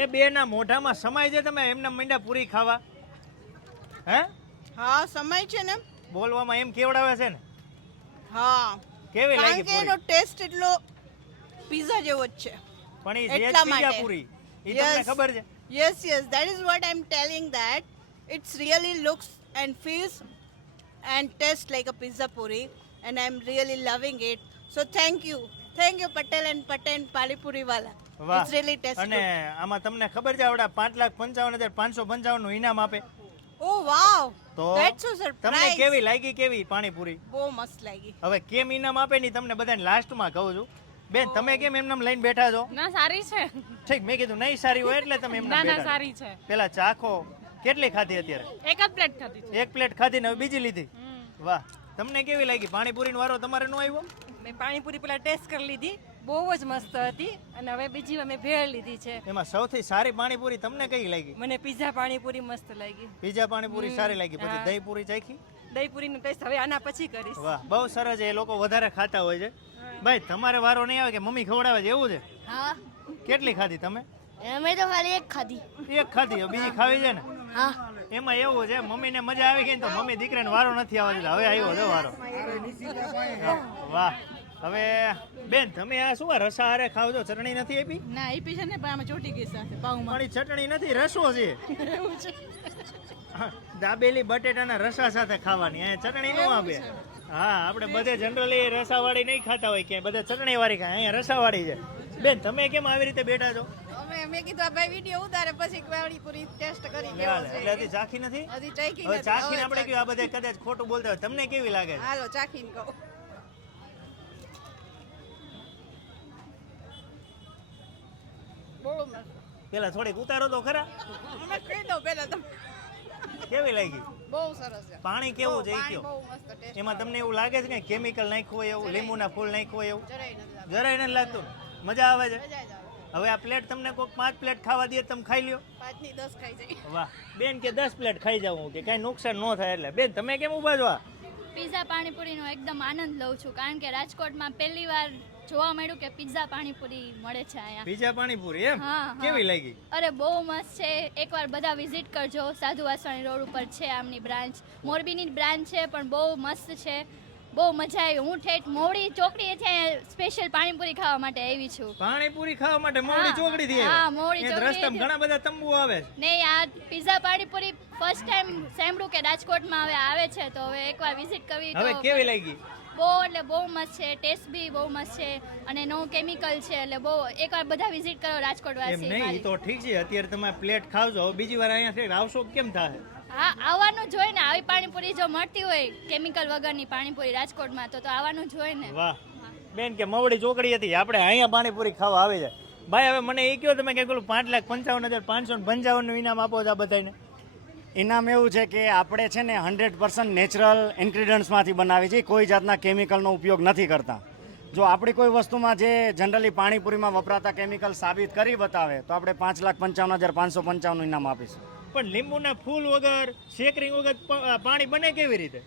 એ બે ના મોઢામાં સમાય છે તમે એમના મીંડા પૂરી ખાવા. હે? હા સમય છે ને બોલવામાં એમ કેવડાવે છે ને? હા. કેવી લાગી પૂરી? એનો ટેસ્ટ એટલો પીઝા જેવો જ છે. પણ એ જે પીઝા પૂરી એ તમને ખબર છે? Yes yes that is what I am telling that it's really looks and feels and taste like a pizza puri and I am really loving it so thank you thank you Patel and Patel Panipuri Wala વાહ. It's really test અને આમાં તમને ખબર છે આવડા પાંચ લાખ પંચાવન હજાર પાંચસો પંચાવનનું ઇનામ આપે. ઓ વાવ તો ધેટ્સ સો તમને સરપ્રાઈઝ કેવી લાગી કેવી પાણીપુરી? બહુ મસ્ત લાગી. હવે કેમ ઇનામ આપે ની તમને બધાને લાસ્ટમાં કહું છું. બેન તમે કેમ એમનામ લઈને બેઠા છો? ના સારી છે. ઠીક મેં કીધું નહીં સારી હોય એટલે તમે ના એમનામ ના બેઠા સારી છે. પેલા ચાખો કેટલી ખાધી અત્યારે? એક જ પ્લેટ ખાધી છે. એક પ્લેટ ખાધી ને હવે બીજી લીધી. વાહ. તમને કેવી લાગી? પાણીપુરીનો વારો તમારે નો આવ્યો? મેં પાણીપુરી પેલા ટેસ્ટ કરી લીધી. બહુ જ મસ્ત હતી અને હવે બીજી વાર મેં ભેળ લીધી છે. એમાં સૌથી સારી પાણીપુરી તમને કઈ લાગી? મને પીઝા પાણીપુરી મસ્ત લાગી. પીઝા પાણીપુરી સારી લાગી. પછી. દહીં પૂરી ચાખી? દહીંપુરીનો ટેસ્ટ હવે આના પછી કરીશ. વાહ બહુ સરસ એ લોકો વધારે ખાતા હોય છે. ભાઈ તમારે વારો નહીં આવે કે મમ્મી ખવડાવે છે? એવું છે? હા. કેટલી ખાધી તમે? અમે તો ખાલી એક ખાધી. એક ખાધી બીજી ખાવી છે ને? હા. એમાં એવું છે મમ્મીને મજા આવી ગઈ તો મમ્મી દીકરાને વારો નથી આવવા દીધા હવે આવ્યો છે વારો. વાહ. હવે બેન તમે આ શું આ રસા હારે ખાવ છો? ચટણી નથી આપી? ના આપી છે ને પણ આમાં ચોટી ગઈ સાથે પાઉમાં. મારી ચટણી નથી રસો છે. હા, દાબેલી બટેટાના રસા સાથે ખાવાની અહીંયા ચટણી નો આપે. હા આપણે બધે જનરલી રસાવાળી નહીં ખાતા હોય ક્યાંય બધા ચટણી વાળી ખાય અહીંયા રસાવાળી છે. બેન તમે કેમ આવી રીતે બેઠા છો? અમે મેં કીધું આ ભાઈ વીડિયો ઉતારે પછી પાણીપુરી ટેસ્ટ કરી કેવો લે, એટલે હજી ચાખી નથી? હજી ચાખી નથી. ચાખીને આપણે આ બધે કદાચ ખોટું બોલતા હોય તમને કેવી લાગે છે? હાલો ચાખીને કહો બહુ મસ્ત પેલા થોડીક ઉતારો તો ખરા. કહી દો પહેલા તમે. કેવી લાગી? બહુ સરસ છે. પાણી કેવું છે કયો? બહુ મસ્ત ટેસ્ટ એમાં તમને એવું લાગે છે કે કેમિકલ નાખ્યું હોય એવું લીંબુના ફૂલ નાખ્યું હોય એવું? જરાય નથી લાગતું. મજા આવે છે? હવે આ પ્લેટ તમને કોઈક પાંચ પ્લેટ ખાવા દે તમે ખાઈ લ્યો. પાંચની દસ ખાઈ જાય વાહ. બેન કે દસ પ્લેટ ખાઈ જાઉં કે કઈ નુકસાન ન થાય એટલે. બેન તમે કેમ ઊભા છો પીઝા પિઝા પાણીપુરીનો એકદમ આનંદ લઉં છું કારણ કે રાજકોટમાં પહેલી વાર જોવા મળ્યું કે પિઝા પાણીપુરી મળે છે અહીંયા. પિઝા પાણીપુરી એમ. કેવી લાગી? અરે બહુ મસ્ત છે. એકવાર બધા વિઝિટ કરજો. સાધુ વાસવાણી રોડ ઉપર છે આમની બ્રાન્ચ. મોરબીની બ્રાન્ચ છે પણ બહુ મસ્ત છે. બહુ મજા આવી. હું ઠેઠ મોવડી છે સ્પેશિયલ પાણીપુરી ખાવા માટે આવી છું. પાણીપુરી ખાવા માટે મોવડી ચોકડી થી હા, મોવડી ચોકડી રસ્તામાં ઘણા બધા તંબુ આવે. ને આ પિઝા પાણીપુરી ફર્સ્ટ ટાઈમ સાંભળ્યું કે રાજકોટમાં હવે આવે છે તો હવે એકવાર વિઝિટ કરવી હવે કેવી લાગી? બહુ એટલે બહુ મસ્ત છે ટેસ્ટ બી બહુ મસ્ત છે અને નો કેમિકલ છે એટલે બહુ એકવાર બધા વિઝિટ કરો રાજકોટ વાસી નહીં તો ઠીક છે. અત્યારે તમે પ્લેટ ખાવજો. બીજી વાર અહીંયા આવશો કેમ થાય? હા આવવાનું જોઈએ ને આવી પાણીપુરી જો મળતી હોય કેમિકલ વગરની પાણીપુરી રાજકોટમાં તો તો આવવાનું જોઈએ ને વાહ. બેન કે મવડી ચોકડી હતી આપણે અહીંયા પાણીપુરી ખાવા આવી જાય. ભાઈ હવે મને એ કહો તમે કે પેલું પાંચ લાખ પંચાવન હજાર પાંચસો ને પંચાવનનું ઇનામ આપો છો આ બધાને ઇનામ એવું છે કે આપણે છે ને હંડ્રેડ પર્સન્ટ નેચરલ ઇન્ગ્રીડિયન્ટ્સમાંથી બનાવી છે કોઈ જાતના કેમિકલનો ઉપયોગ નથી કરતા. જો આપણી કોઈ વસ્તુમાં જે જનરલી પાણીપુરીમાં વપરાતા કેમિકલ સાબિત કરી બતાવે તો આપણે પાંચ લાખ પંચાવન હજાર પાંચસો પંચાવનનું ઇનામ આપીશું. પણ લીંબુના ફૂલ વગર શેકરિંગ વગર પાણી બને કેવી રીતે?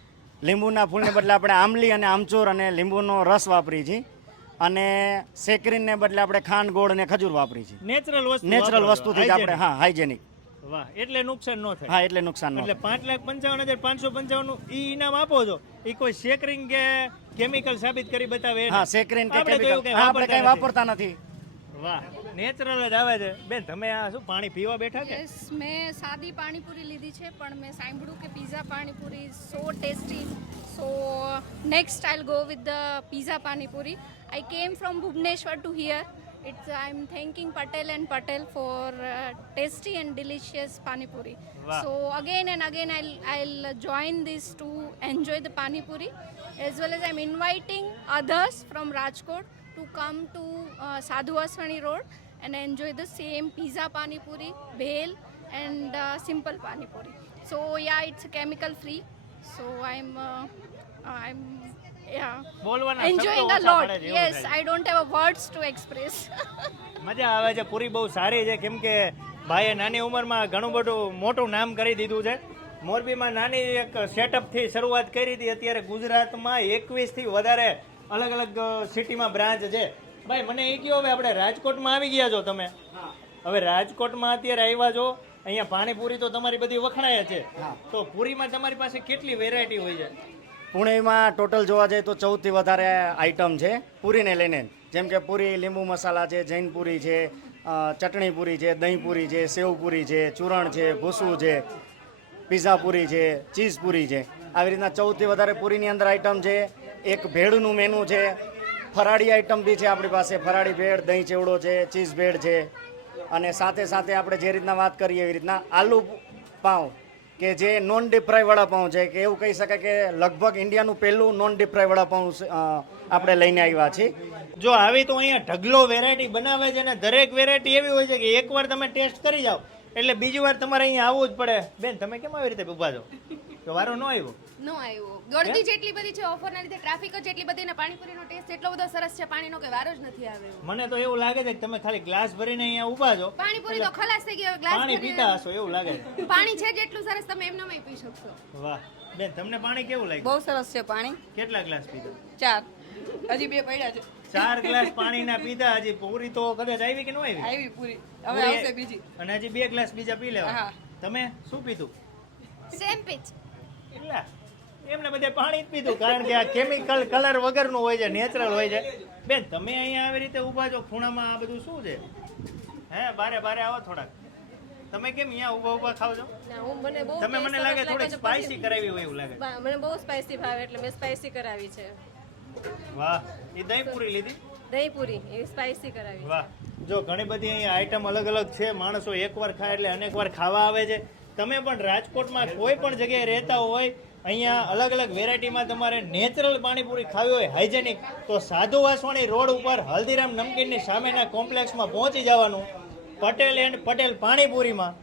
લીંબુના ફૂલને બદલે આપણે આમલી અને આમચૂર અને લીંબુનો રસ વાપરીએ છીએ. અને શેકરીને બદલે આપણે ખાંડ ગોળ અને ખજૂર વાપરીએ છીએ. નેચરલ વસ્તુ નેચરલ. વસ્તુથી જ આપણે હા હાઇજેનિક. વાહ એટલે નુકસાન ન થાય. હા એટલે નુકસાન ન એટલે પાંચ લાખ પંચાવન હજાર પાંચસો પંચાવનનું ઈ ઇનામ આપો છો. એ કોઈ શેકરિંગ કે કેમિકલ સાબિત કરી બતાવે હા સેકરીન કે આપણે કંઈ આપણે કંઈ વાપરતા વાપરતા નથી. વાહ નેચરલ જ આવે છે. બેન તમે આ શું પાણી પીવા બેઠા કે યસ મેં સાદી પાણીપુરી લીધી છે પણ મેં સાંભળ્યું કે pizza panipuri so tasty so next I'll go with the pizza panipuri. I came from Bhubaneswar to here it's I am thanking Patel and Patel for tasty and delicious panipuri so again and again I I'll join this to enjoy the panipuri as well as I am inviting others from Rajkot. To come to uh, Sadhu Aswani Road and enjoy the same pizza pani puri, bhel and uh, simple pani puri. So yeah, it's chemical free. So I'm uh, I'm yeah બોલવાના enjoying શબ્દો a ઓછા lot. પડે છે, એવું Yes, થાય. I don't have a words to express. મજા આવે છે પૂરી બહુ સારી છે કેમ કે ભાઈએ નાની ઉંમરમાં ઘણું બધું મોટું નામ કરી દીધું છે મોરબીમાં નાની એક સેટઅપથી શરૂઆત કરી હતી અત્યારે ગુજરાતમાં એકવીસથી વધારે અલગ અલગ સિટીમાં બ્રાન્ચ છે. ભાઈ મને એ કહો હવે આપણે રાજકોટમાં આવી ગયા છો તમે. હવે રાજકોટમાં અત્યારે આવ્યા છો અહીંયા પાણીપુરી તો તમારી બધી વખણાય છે. તો પૂરીમાં તમારી પાસે કેટલી વેરાયટી હોય છે? પુણેમાં ટોટલ જોવા જઈએ તો ચૌદથી વધારે આઇટમ છે પૂરીને લઈને. જેમ કે પૂરી લીંબુ મસાલા છે જૈન પૂરી છે ચટણીપુરી ચટણી પૂરી છે દહીં પૂરી છે સેવ પૂરી છે ચૂરણ છે ભૂસું છે પીઝા પૂરી છે ચીઝ પૂરી છે. આવી રીતના ચૌદથી વધારે પૂરીની અંદર આઇટમ છે. એક ભેળનું મેનુ છે. ફરાળી આઈટમ બી છે આપણી પાસે. ફરાળી ભેળ, દહીં ચેવડો છે ચીઝ ભેળ છે. અને સાથે સાથે આપણે જે રીતના વાત કરીએ એવી રીતના આલુ પાઉં, કે જે નોન ડીપ વડાપાઉં છે, કે એવું કહી શકાય કે લગભગ ઇન્ડિયાનું પહેલું નોન ડીપ વડાપાઉં આપણે લઈને આવ્યા છીએ. જો આવી તો અહીંયા ઢગલો વેરાયટી બનાવે છે અને દરેક વેરાયટી એવી હોય છે કે એકવાર તમે ટેસ્ટ કરી જાઓ, એટલે બીજી વાર તમારે અહીંયા આવવું જ પડે. બેન, તમે કેમ આવી રીતે ઊભા છો? તો વારો નો આવ્યો? નો આવ્યો. ગળતી જેટલી બધી છે ઓફરના લીધે ટ્રાફિક જ એટલી બધી ને પાણીપુરીનો ટેસ્ટ એટલો બધો સરસ છે પાણીનો કે વારો જ નથી આવ્યો મને તો એવું લાગે છે કે તમે ખાલી ગ્લાસ ભરીને અહીંયા ઊભા છો. પાણીપુરી તો ખલાસ થઈ ગયો ગ્લાસ પાણી પીતા હશો એવું લાગે છે. પાણી છે જેટલું સરસ તમે એમનામાં પી શકશો. વાહ. બેન તમને પાણી કેવું લાગ્યું? બહુ સરસ છે પાણી. કેટલા ગ્લાસ પીધા? ચાર. હજી બે પડ્યા છે. ચાર ગ્લાસ પાણીના પીધા હજી પૂરી તો કદાચ આવી કે ન આવી? આવી પૂરી. હવે આવશે બીજી. અને હજી બે ગ્લાસ બીજા પી લેવા. હા. તમે શું પીધું? સેમ પીચ એટલા એમને બધે પાણી જ પીધું કારણ કે આ કેમિકલ કલર વગરનું હોય છે નેચરલ હોય છે. બેન તમે અહીંયા આવી રીતે ઊભા છો ખૂણામાં આ બધું શું છે? હે બારે બારે આવો થોડાક. તમે કેમ અહીંયા ઊભા ઊભા ખાવ છો? તમે મને લાગે થોડી સ્પાઇસી કરાવી હોય એવું લાગે. મને બહુ સ્પાઇસી ભાવે એટલે મેં સ્પાઇસી કરાવી છે. વાહ એ દહીં પૂરી લીધી? દહીં પૂરી એ સ્પાઇસી કરાવી વાહ જો ઘણી બધી અહીંયા આઈટમ અલગ અલગ છે માણસો એકવાર ખાય એટલે અનેક વાર ખાવા આવે છે. તમે પણ રાજકોટમાં કોઈ પણ જગ્યાએ રહેતા હોય, અહીંયા અલગ અલગ વેરાયટીમાં તમારે નેચરલ પાણીપુરી ખાવી હોય, હાઇજેનિક, તો સાધુ વાસવાણી રોડ ઉપર હલ્દીરામ નમકીનની સામેના કોમ્પ્લેક્સમાં પહોંચી જવાનું. પટેલ એન્ડ પટેલ પાણીપુરીમાં.